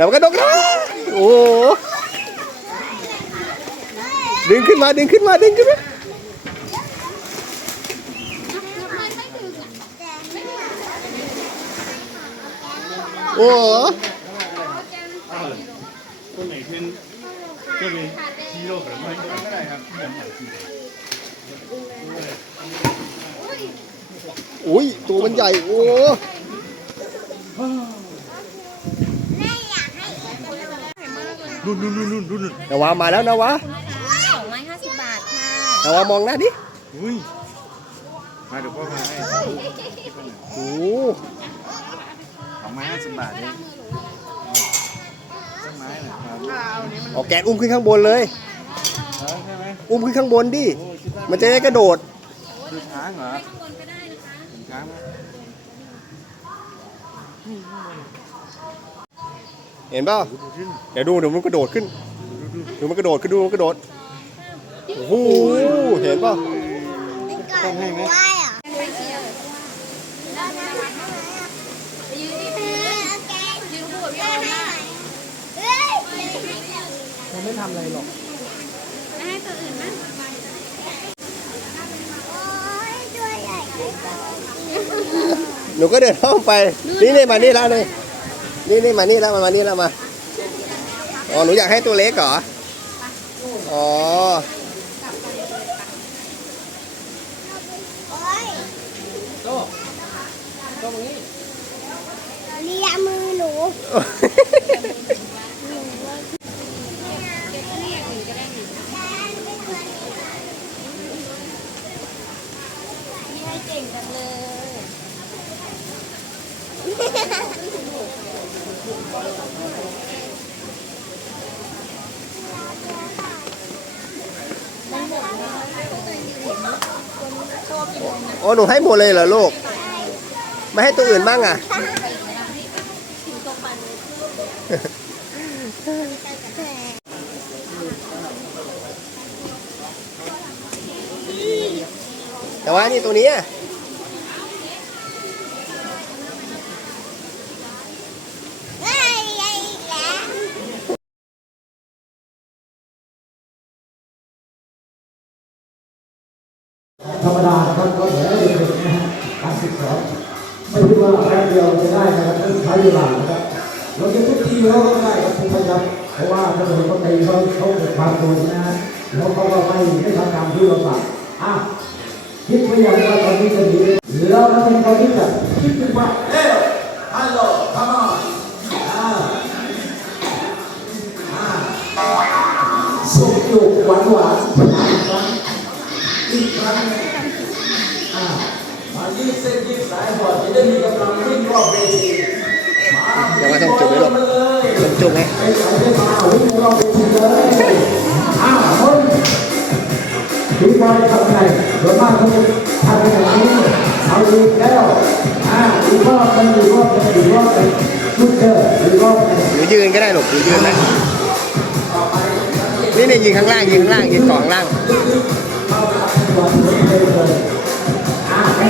แล้วมันก็ดกแล้วโอ้ดึงขึ้นมาดึงขึ้นมาดึงขึ้นมาโอ้โหคนไหนเป็นก็เป็นฮีโร่แบบไม่ได้ครับอุ้ยตัวมันใหญ่โอ้ โหรุ่นรุ่นรุ่นรุ่นรุ่นนาวามาแล้วนาวาสองร้อยห้าสิบบาทค่ะนาวามองหน้าดิอุ้ยมาเดี๋ยวพ่อมาให้โอ้โหสองไม้ห้าสิบบาทเองต้นไม้นะครับเอาแกะอุ้มขึ้นข้างบนเลย เออใช่ไหมอุ้มขึ้นข้างบนดิ โอ้คิดว่ามันจะได้กระโดด คือช้างเหรอเป็นช้างไหม เห็นเปล่าดูขึ้นเดี๋ยวดูเดี๋ยวมันกระโดดขึ้นดูดูดูมันกระโดดขึ้นดูมันกระโดดโอ้โหเห็นเปล่าต้องให้ไหมมันไม่ทำอะไรหรอกหนูก็เดินห้องไป นี่นี่มานี่แล้วนี่ นี่นี่มานี่แล้วมามานี่แล้วมาอ๋อหนูอยากให้ตัวเล็กเหรออ๋อเลียมือหนูนี่ให้เก่งจังเลย อ๋อ หนูให้หมดเลยเหรอลูก ไม่ให้ตัวอื่นบ้างอะ แต่ว่านี่ตัวนี้อะ เวลานะครับเราจะทุกทีเราก็ได้ครับทุกพยับเพราะว่าถ้าเราตีเขาเขาเกิดความโกรธนะแล้วเขาก็ไม่ไม่ทำตามที่เราสั่งอะคิดไว้อย่างว่าตอนนี้จะดีแล้วถ้าเป็นตอนนี้จะคิดถึงว่าเอ้ฮัลโหล come on อ่าอ่าส่งจูบหวานหวานอีกครั้งอ่ามายืดเส้นยืดสายบอดจะได้มีกำลังวิ่งรอบเวที จุกไหมไปไหนได้มาวิ่งรอบเวทีเลยอ้าวคนพี่บอยทำไงส่วนมากเขาทำอย่างนี้เอาอีกแล้วอ่าอีกรอบหนึงอีกรอบหนึงอีกรอบหนึงชุดเดิมอีกรอบหนึงหนูยืนก็ได้หลูกหนูยืนนะนี่นี่ยืนข้างล่างยืนข้างล่างยืนกาะข้างล่างวันนี้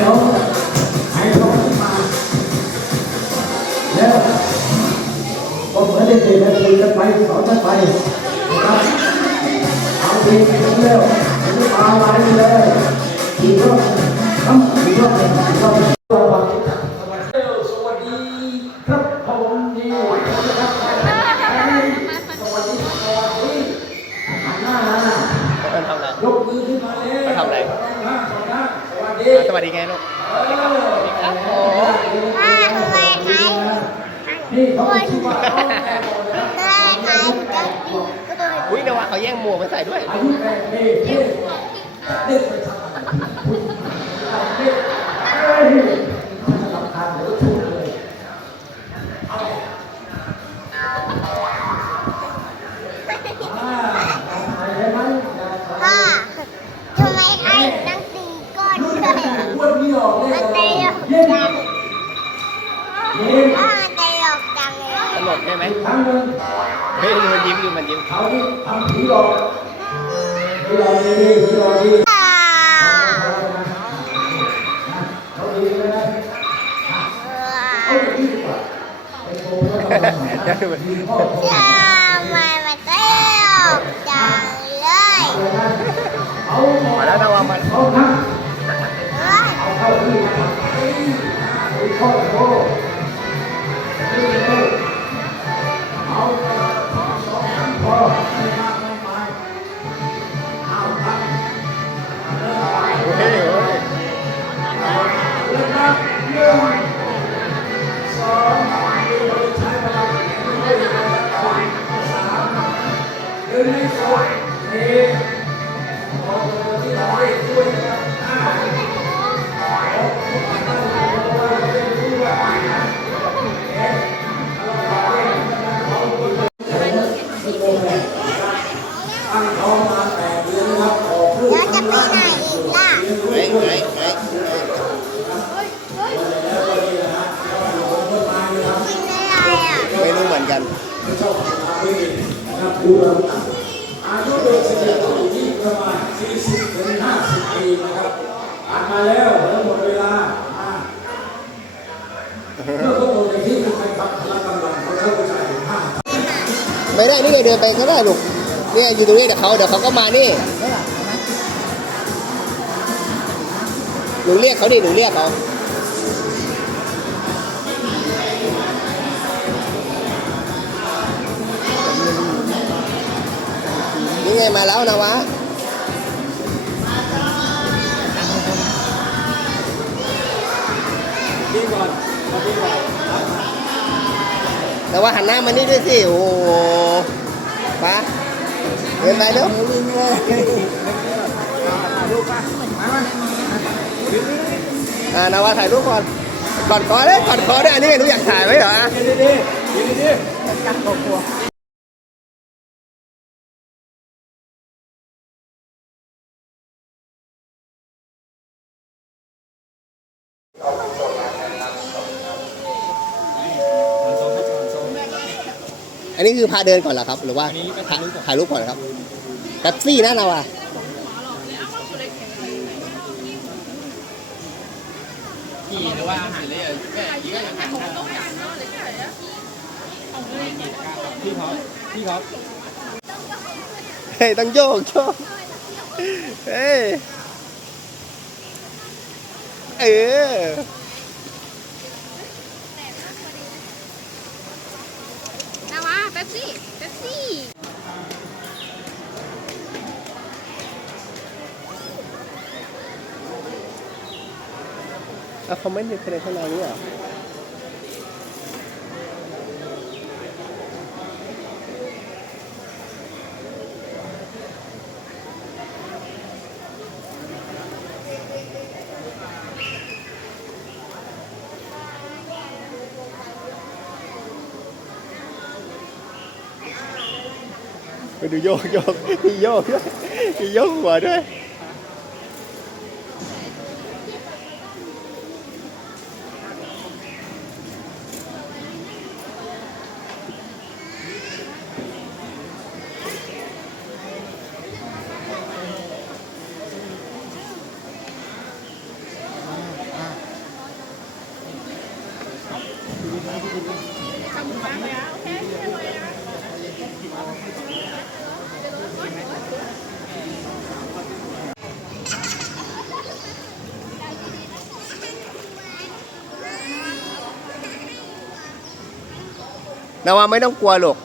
เอา ก็เหมือนเด็กๆนะคุยกันไปสอนกันไปนะครับเอาดีกันเร็วไม่ปาไปเลยทีกรอบทำอีกรอบหนึ่งอีกรอบหนึ่ง แย่งหมวกไปใส่ด้วย เฮ้ยดูมันยิ้มดูมันยิ้มเขาที่ทำผีหลอกผีหลอกดีผีหลอกดีป้าเขาดีเลยนะเอาดีกว่าไอ้โกงก็ทำยังไม่ทำไมมันเต้วจังเลยมาแล้ว น อายุโดยเฉลี่ยต้อยู่ที่ประมาณ 40ถึง50 ปีนะครับผ่านมาแล้วแล้วหมดเวลาอาเมื่อคนโดนอย่างที่คุณไปทำพละกำลังเขาเข้าใจห้าไม่ได้นี่ไงเดินไปก็ได้ลูกเนี่ยอยู่ตรงนี้เดี๋ยวเขาเดี๋ยวเขาก็มานี่หนูเรียกเขาดิหนูเรียกเขา ไงมาแล้วนะวะแต่ว่าหันหน้ามานี่ด้วยสิ โอ้โหมาเดินไปเด้ออ่านาวาถ่ายรูปก่อนกอดคอเลยกอดคอได้อันนี้หนูอยากถ่ายไว้เหรอ อันนี้คือพาเดินก่อนเหรอครับ หรือว่าถ่ายถ่ายรูปก่อนครับแป๊บซี่นะนาวาขี่หรือว่าอาหารเลยอะแค่ยี่ก็อาหารพี่เขาพี่เขาเฮ้ยต้องโยกโยกเฮ้ยเออ นาวาเป๊ป ซี่เป๊ปซี่อาเขาไม่มีคะแนนข้างในนี่ย ดูโยกโยกมีโยกด้วยมีโยกหัวด้วย นาวาไม่ต้องกลัวหรอก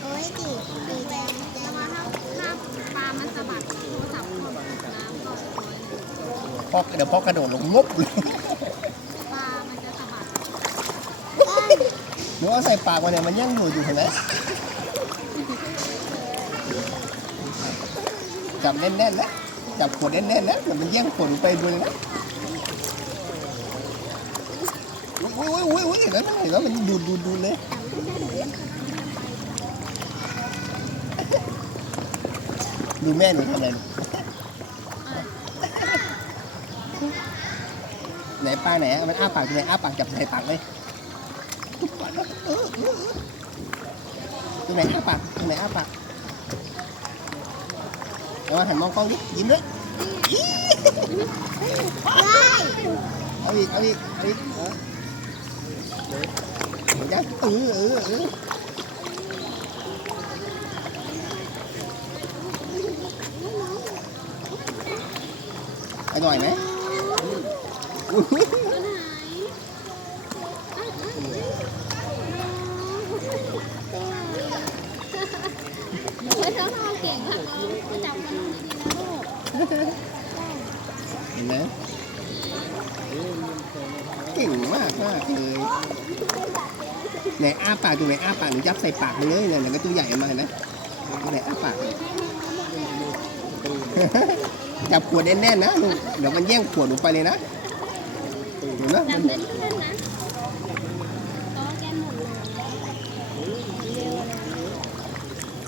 โอ้ยดิดีแดงแดง นาวาถ้าถ้าปลามันสะบัดโทรศัพท์คนน้ำก็ร้อยหนึ่ง พ่ อเดี๋ยวพ่อกระโดดลงงบเลยปลามันจะสะบัดหนูเอาใส่ปากมาเนี่ยมันยังอยู่อยู่เห็นไหมจับแน่นๆนะจับขวดแน่นๆนะเดี๋ยวมันแย่งขวดหนูไปดูนะอุ้ยอุ้ยอุ้ยอุ้ยเห็นแล้วเห็นแล้วมันดูดดูดดูดเลยดูแม่หนูทำอะไรลูก ไหนปลาไหนอะมันอ้าปากดูไหนอ้าปากจับใส่ปากเลยตัวไหนอ้าปากตัวไหนอ้าปากเอามาหันมองกล้องดิยิ้มด้วยเอาอีกเอาอีกเอาอีกเออเดี๋ยวยังเออเออเอออร่อยไหมอุ๊ย เฮ้ยเธอทำเก่งค่ะเราจับมันดีๆนะลูกเห็นไหมเก่งมากมากเลยไหนอ้าปากดูไหนอ้าปากหนูยับใส่ปากเลยเนี่ยไหนก็ตัวใหญ่มาเห็นไหมไหนอ้าปากจับขวดแน่นๆนะลูกเดี๋ยวมันแย่งขวดหนูไปเลยนะ เห็นไหมจัมับนเล่นเล่นนะโต๊ะแกหมดเลย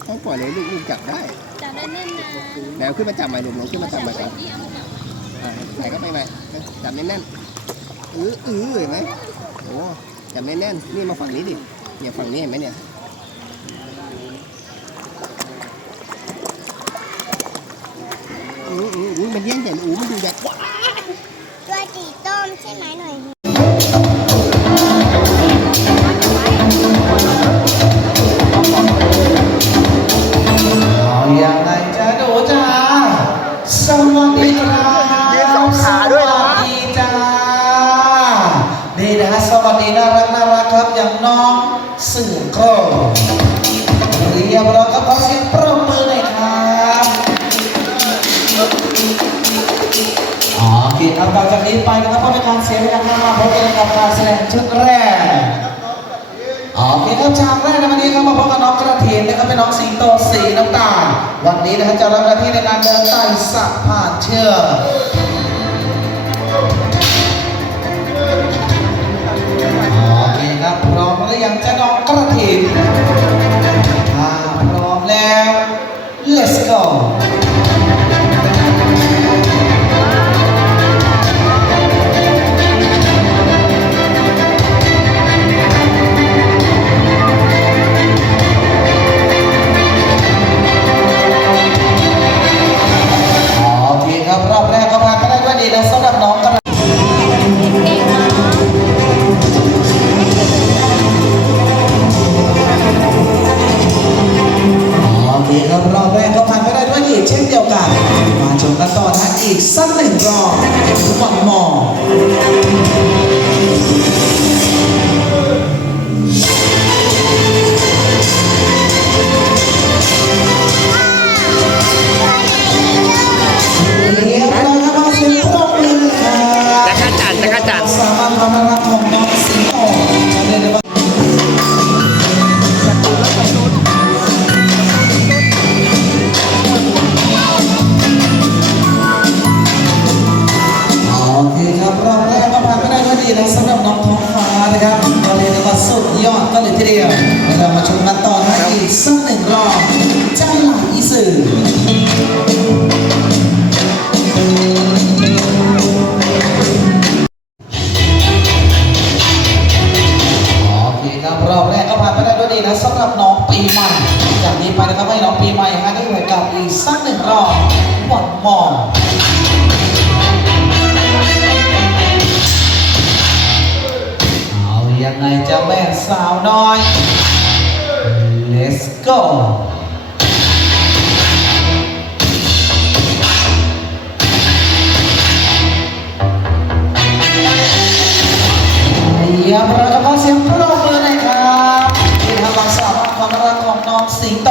ต้องปล่อยเลยลูกลูกจับได้จับเล่นเล่นนะไหนเอาขึ้นมาจับใหม่ลูกหนูขึ้นมาจับใหม่ก่อนที่เอามาจับอ่าไหนก็ไปใหม่จับแน่นๆอืออือเห็นไหมโอ้จับแน่นๆนี่มาฝั่งนี้ดิเนี่ยฝั่งนี้เห็นไหมเนี่ยอืออืออือมันแย่งใหญ่เลยอู้มันดูใหญ่ มใช่ไหมหน่อยเอาอย่างไรจะดูจ้าสวัสดีครับสวัสดีจ้านี่นะสวัสดีน่ารักน่ารักครับอย่างน้องสื่อโครเรียบร้อยครับขอเสียง ครับต่อจากนี้ไปนะครับเพื่อเป็นการเสียเวลามาพบกันกับการแสดงชุดแรกโอเคครับฉากแรกในวันนี้ครับมาพบกับน้องกระเทียนนะครับเป็นน้องสิงโตสีน้ำตาลวันนี้นะครับจะรับหน้าที่ในการเดินไต่สะพานเชือกโอเคครับพร้อมหรือยังจะน้องกระเทียน อบแรกก็ผ่านไปได้ด้วยดีนะสำหรับน้องปีใหม่จากนี้ไปนะครับให้น้องปีใหม่ฮะได้เหมือนกับอีกสักหนึ่งรอบหวังมองเอายังไงจะแม่สาวน้อย let's go เยี่ยมเลยครับขอเสียงปร องน้องสิงโต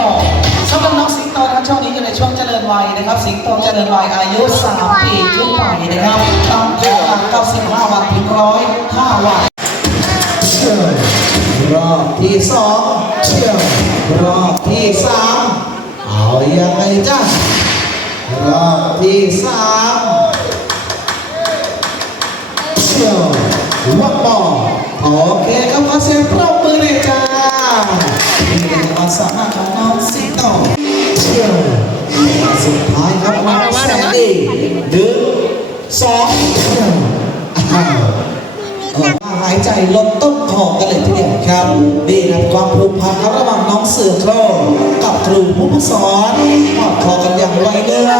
สำหรับน้องสิงโตนะครับช่วงนี้อยู่ในช่วงเจริญวัยนะครับ สิงโตเจริญวัยอายุ3ปีขึ้นไปนะครับตั้งแต่95วันถึง105วันเชื่อรอบที่สองเชื่อรอบที่สามเอายังไงจ้ารอบที่สามเชื่อวัดบอโอเคครับขอเสียงปรบมือหน่อยจ้า ความสามารถของน้องสิงโตเชี่ยวสุดท้ายครับน้องแซนดี้หนึ่งสองอ้าวเอหายใจลดต้นคอกันเลยทีเดียวครับนี่นะความผูกพันครับระหว่างน้องเสือโครงกับครูผู้สอนกอดคอกันอย่างไวเนื้อ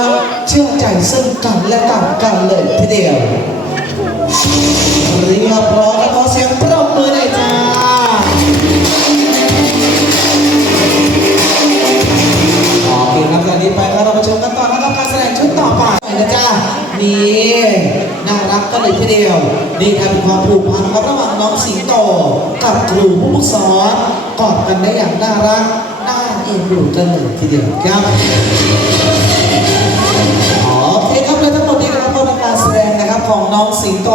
เชื่อใจซึ่งกันและกันกันเลยทีเดียวเรียบร้อยแล้วขอเสียงปรบมือหน่อยจ้า นี่น่ารักกันเลยทีเดียว นี่ครับเป็นความผูกพันครับระหว่างน้องสิงโตกับครูผู้ฝึกสอนกอดกันได้อย่างน่ารักน่าเอ็นดูกันเลยทีเดียวครับโอเคครับและทั้งหมดนี้นะครับก็เป็นการแสดงนะครับของน้องสิงโต